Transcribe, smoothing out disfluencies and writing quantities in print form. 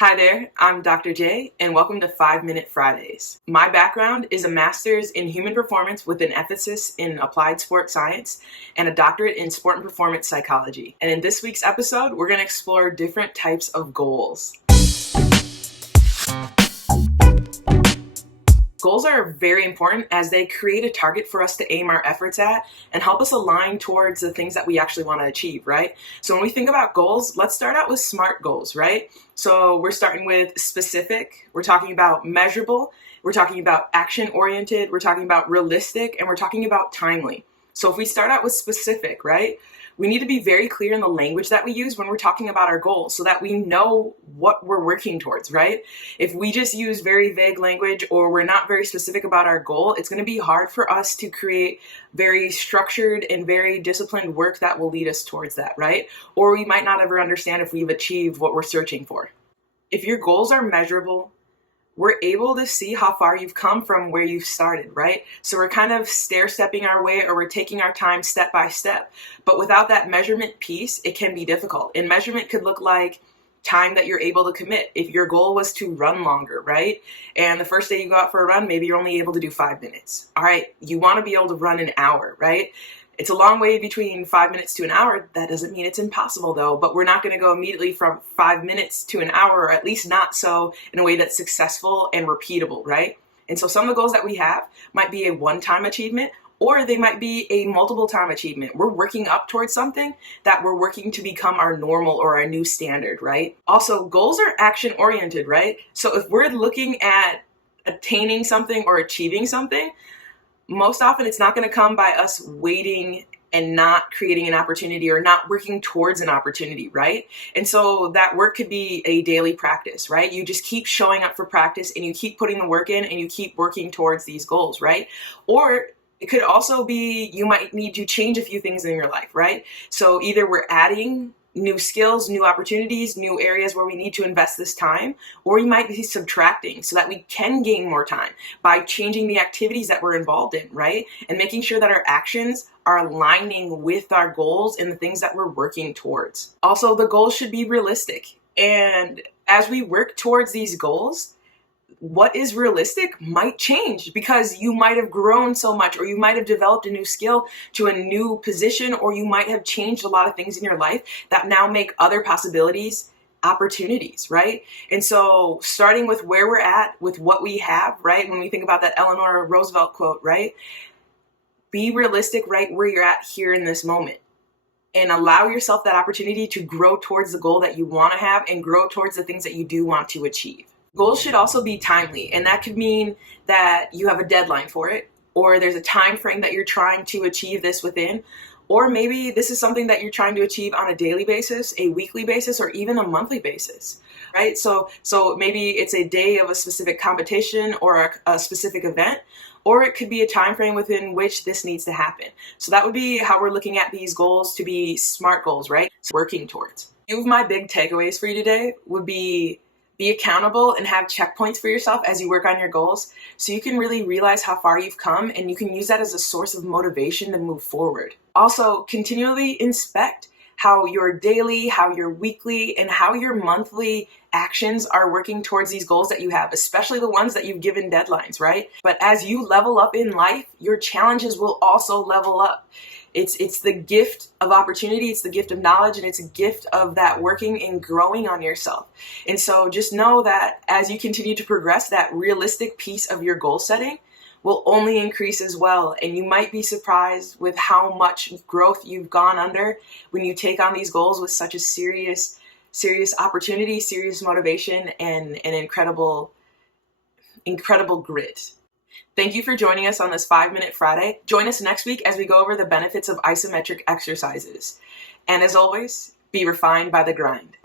Hi there, I'm Dr. J, and welcome to 5-Minute Fridays. My background is a master's in human performance with an emphasis in applied sport science and a doctorate in sport and performance psychology. And in this week's episode, we're going to explore different types of goals. Goals are very important as they create a target for us to aim our efforts at and help us align towards the things that we actually want to achieve, right? So when we think about goals, let's start out with SMART goals, right? So we're starting with specific, we're talking about measurable, we're talking about action-oriented, we're talking about realistic, and we're talking about timely. So if we start out with specific, right? We need to be very clear in the language that we use when we're talking about our goals so that we know what we're working towards, right? If we just use very vague language or we're not very specific about our goal, it's going to be hard for us to create very structured and very disciplined work that will lead us towards that, right? Or we might not ever understand if we've achieved what we're searching for. If your goals are measurable, we're able to see how far you've come from where you've started, right? So we're kind of stair-stepping our way, or we're taking our time step by step. But without that measurement piece, it can be difficult. And measurement could look like time that you're able to commit. If your goal was to run longer, right? And the first day you go out for a run, maybe you're only able to do 5 minutes. All right, you want to be able to run an hour, right? It's a long way between 5 minutes to an hour. That doesn't mean it's impossible though, but we're not going to go immediately from 5 minutes to an hour, or at least not so in a way that's successful and repeatable, right? And so some of the goals that we have might be a one-time achievement, or they might be a multiple-time achievement. We're working up towards something that we're working to become our normal or our new standard, right? Also, goals are action-oriented, right? So if we're looking at attaining something or achieving something, most often it's not going to come by us waiting and not creating an opportunity or not working towards an opportunity, right? And so that work could be a daily practice, right? You just keep showing up for practice and you keep putting the work in and you keep working towards these goals, right? Or it could also be you might need to change a few things in your life, right? So either we're adding new skills, new opportunities, new areas where we need to invest this time, or you might be subtracting so that we can gain more time by changing the activities that we're involved in, right? And making sure that our actions are aligning with our goals and the things that we're working towards. Also, the goals should be realistic. And as we work towards these goals, what is realistic might change because you might have grown so much, or you might have developed a new skill to a new position, or you might have changed a lot of things in your life that now make other possibilities opportunities, right? And so starting with where we're at, with what we have, right? When we think about that Eleanor Roosevelt quote, right? Be realistic right where you're at here in this moment. And allow yourself that opportunity to grow towards the goal that you want to have and grow towards the things that you do want to achieve. Goals should also be timely, and that could mean that you have a deadline for it, or there's a time frame that you're trying to achieve this within, or maybe this is something that you're trying to achieve on a daily basis, a weekly basis, or even a monthly basis, right? So maybe it's a day of a specific competition or a specific event, or it could be a time frame within which this needs to happen. So that would be how we're looking at these goals to be SMART goals, right? So working towards. A few of my big takeaways for you today would be accountable and have checkpoints for yourself as you work on your goals so you can really realize how far you've come, and you can use that as a source of motivation to move forward. Also, continually inspect how your daily, how your weekly, and how your monthly actions are working towards these goals that you have, especially the ones that you've given deadlines, right? But as you level up in life, your challenges will also level up. It's the gift of opportunity, it's the gift of knowledge, and it's a gift of that working and growing on yourself. And so just know that as you continue to progress, that realistic piece of your goal setting will only increase as well. And you might be surprised with how much growth you've gone under when you take on these goals with such a serious opportunity, serious motivation, and an incredible grit. Thank you for joining us on this 5-Minute Friday. Join us next week as we go over the benefits of isometric exercises. And as always, be refined by the grind.